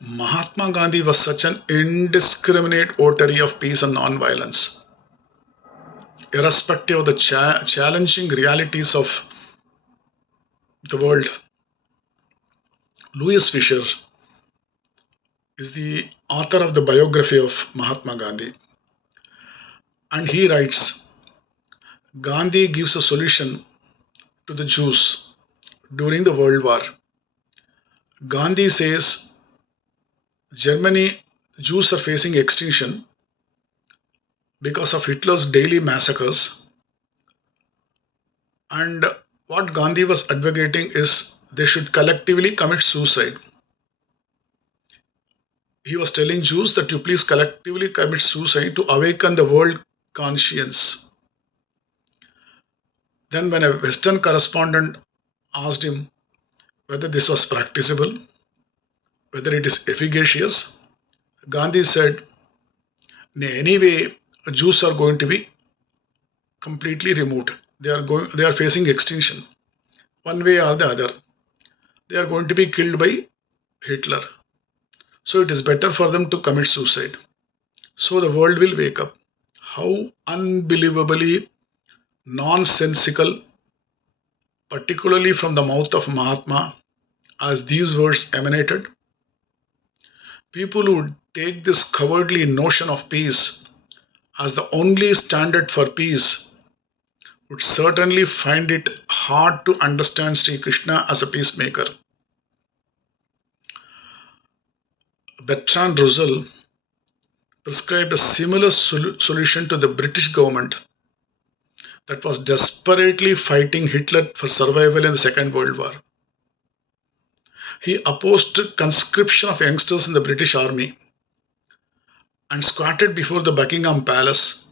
Mahatma Gandhi was such an indiscriminate votary of peace and non-violence, irrespective of the challenging realities of the world. Louis Fisher is the author of the biography of Mahatma Gandhi, and he writes Gandhi gives a solution to the Jews during the World War. Gandhi says Germany Jews are facing extinction because of Hitler's daily massacres, and what Gandhi was advocating is they should collectively commit suicide. He was telling Jews that you please collectively commit suicide to awaken the world conscience. Then, when a Western correspondent asked him whether this was practicable, whether it is efficacious, Gandhi said, anyway, Jews are going to be completely removed. They are facing extinction. One way or the other. They are going to be killed by Hitler. So it is better for them to commit suicide. So the world will wake up. How unbelievably nonsensical, particularly from the mouth of Mahatma, as these words emanated. People who take this cowardly notion of peace as the only standard for peace would certainly find it hard to understand Sri Krishna as a peacemaker. Bertrand Russell prescribed a similar solution to the British government that was desperately fighting Hitler for survival in the Second World War. He opposed conscription of youngsters in the British Army and squatted before the Buckingham Palace,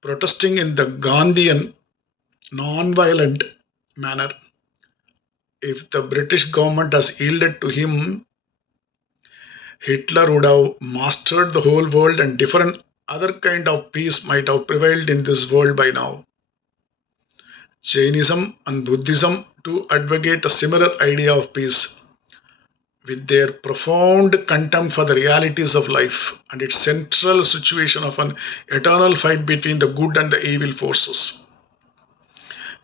protesting in the Gandhian non-violent manner. If the British government has yielded to him, Hitler would have mastered the whole world and different other kind of peace might have prevailed in this world by now. Jainism and Buddhism too advocate a similar idea of peace, with their profound contempt for the realities of life and its central situation of an eternal fight between the good and the evil forces.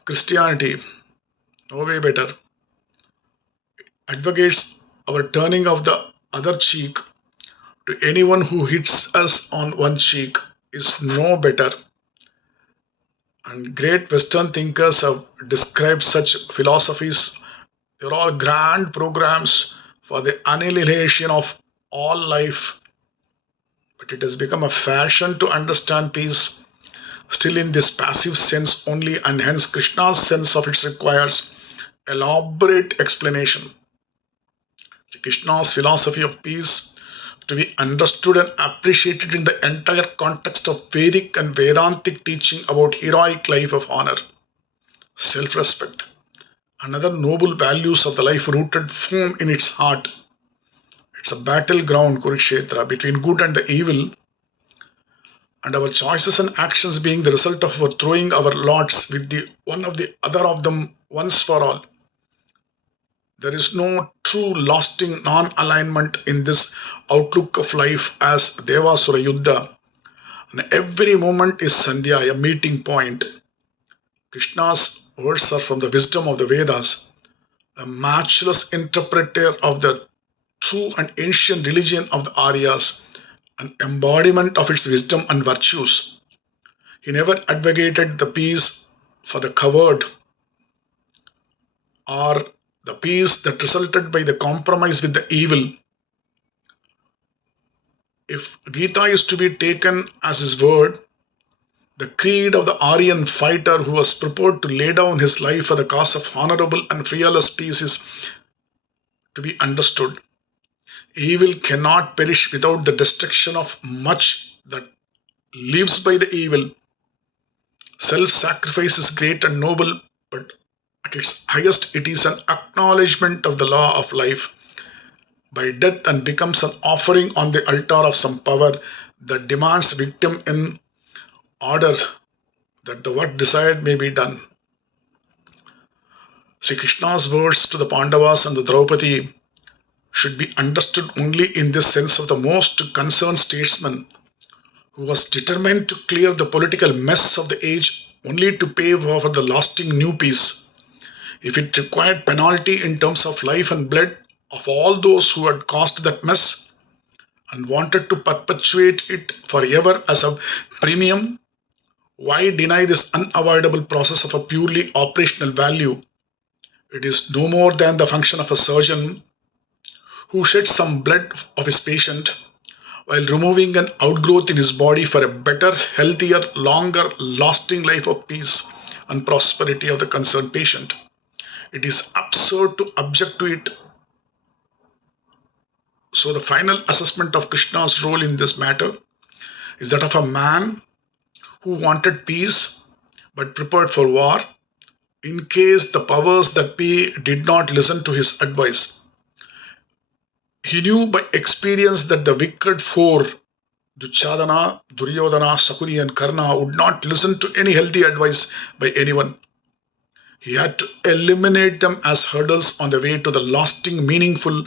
Christianity, no way better, advocates our turning of the other cheek to anyone who hits us on one cheek is no better. And great Western thinkers have described such philosophies. They're all grand programs for the annihilation of all life. But it has become a fashion to understand peace still in this passive sense only, and hence Krishna's sense of it requires elaborate explanation. Krishna's philosophy of peace to be understood and appreciated in the entire context of Vedic and Vedantic teaching about heroic life of honor, self-respect, and other noble values of the life rooted firm in its heart. It's a battleground, Kurukshetra, between good and the evil, and our choices and actions being the result of our throwing our lots with the one of the other of them once for all. There is no true lasting non-alignment in this outlook of life as Devasura Yuddha. And every moment is Sandhya, a meeting point. Krishna's words are from the wisdom of the Vedas, a matchless interpreter of the true and ancient religion of the Aryas, an embodiment of its wisdom and virtues. He never advocated the peace for the coward or the peace that resulted by the compromise with the evil. If Gita is to be taken as his word, the creed of the Aryan fighter who was prepared to lay down his life for the cause of honorable and fearless peace is to be understood. Evil cannot perish without the destruction of much that lives by the evil. Self-sacrifice is great and noble, but at its highest it is an acknowledgement of the law of life by death and becomes an offering on the altar of some power that demands victim in order that the work desired may be done. Sri Krishna's words to the Pandavas and the Draupadi should be understood only in the sense of the most concerned statesman who was determined to clear the political mess of the age only to pave for the lasting new peace. If it required penalty in terms of life and blood of all those who had caused that mess and wanted to perpetuate it forever as a premium, why deny this unavoidable process of a purely operational value? It is no more than the function of a surgeon who sheds some blood of his patient while removing an outgrowth in his body for a better, healthier, longer lasting life of peace and prosperity of the concerned patient. It is absurd to object to it. So, the final assessment of Krishna's role in this matter is that of a man who wanted peace but prepared for war in case the powers that be did not listen to his advice. He knew by experience that the wicked four, Duchadana, Duryodhana, Sakuni, and Karna, would not listen to any healthy advice by anyone. He had to eliminate them as hurdles on the way to the lasting, meaningful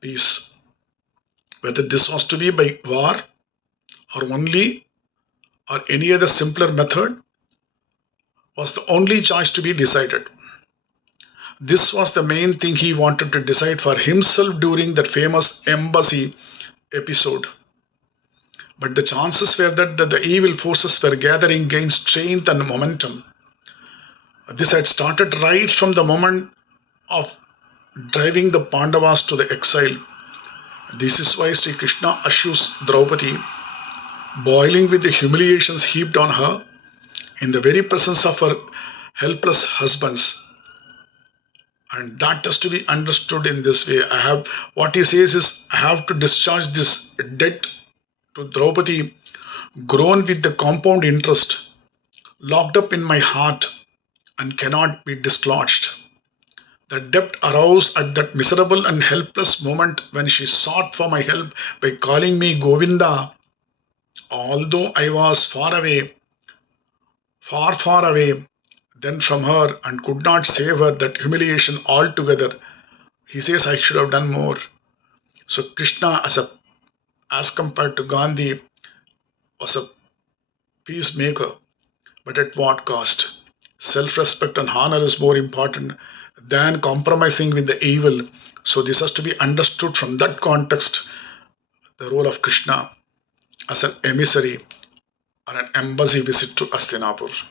peace. Whether this was to be by war or only or any other simpler method was the only choice to be decided. This was the main thing he wanted to decide for himself during that famous embassy episode. But the chances were that the evil forces were gathering gain strength and momentum. This had started right from the moment of driving the Pandavas to the exile. This is why Sri Krishna assures Draupadi, boiling with the humiliations heaped on her in the very presence of her helpless husbands. And that has to be understood in this way. What he says is, I have to discharge this debt to Draupadi, grown with the compound interest, locked up in my heart and cannot be dislodged. The debt arose at that miserable and helpless moment when she sought for my help by calling me Govinda. Although I was far away, far, far away then from her and could not save her that humiliation altogether, he says I should have done more. So Krishna, as compared to Gandhi, was a peacemaker, but at what cost? Self-respect and honor is more important than compromising with the evil. So this has to be understood from that context, the role of Krishna as an emissary or an embassy visit to Hastinapur.